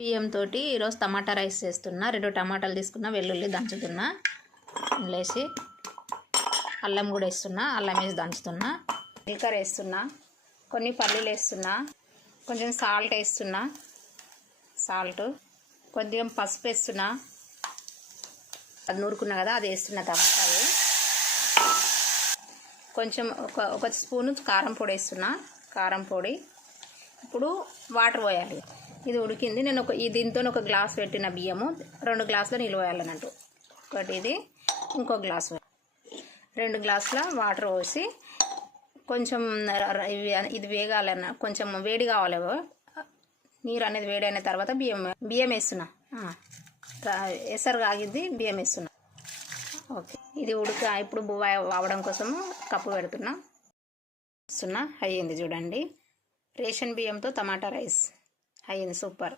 బియ్యంతో ఈరోజు టమాటా రైస్ చేస్తున్నా. 2 టమాటాలు తీసుకున్నా, వెల్లుల్లి దంచుతున్నా, వేసి అల్లం కూడా వేస్తున్నా, అల్లం వేసి దంచుతున్నా, జీలకర్ర వేస్తున్నా, కొన్ని పల్లీలు వేస్తున్నా, కొంచెం సాల్ట్ వేస్తున్నా, కొంచెం పసుపు వేస్తున్నా, అది నూరుకున్నా కదా అది వేస్తున్నా, టమాటాలు కొంచెం ఒక స్పూను కారం పొడి వేస్తున్నా, కారం పొడి. ఇప్పుడు వాటర్ పోయాలి. ఇది ఉడికింది. నేను దీంతో ఒక గ్లాస్ పెట్టిన బియ్యము 2 గ్లాసుల నీళ్ళు పోయాలన్నట్టు. ఒకటి ఇది, ఇంకో గ్లాసు, 2 గ్లాసుల వాటర్ పోసి కొంచెం ఇది వేగాలన్న, కొంచెం వేడి కావాలి. నీరు అనేది వేడి అయిన తర్వాత బియ్యం వేస్తున్నా. ఎసరు కాగిద్ది, బియ్యం వేస్తున్నా. ఓకే, ఇది ఇప్పుడు బువ్వ అవడం కోసము కప్పు పెడుతున్నా. అయ్యింది చూడండి. రేషన్ బియ్యంతో టమాటా రైస్ అయ్యింది, సూపర్.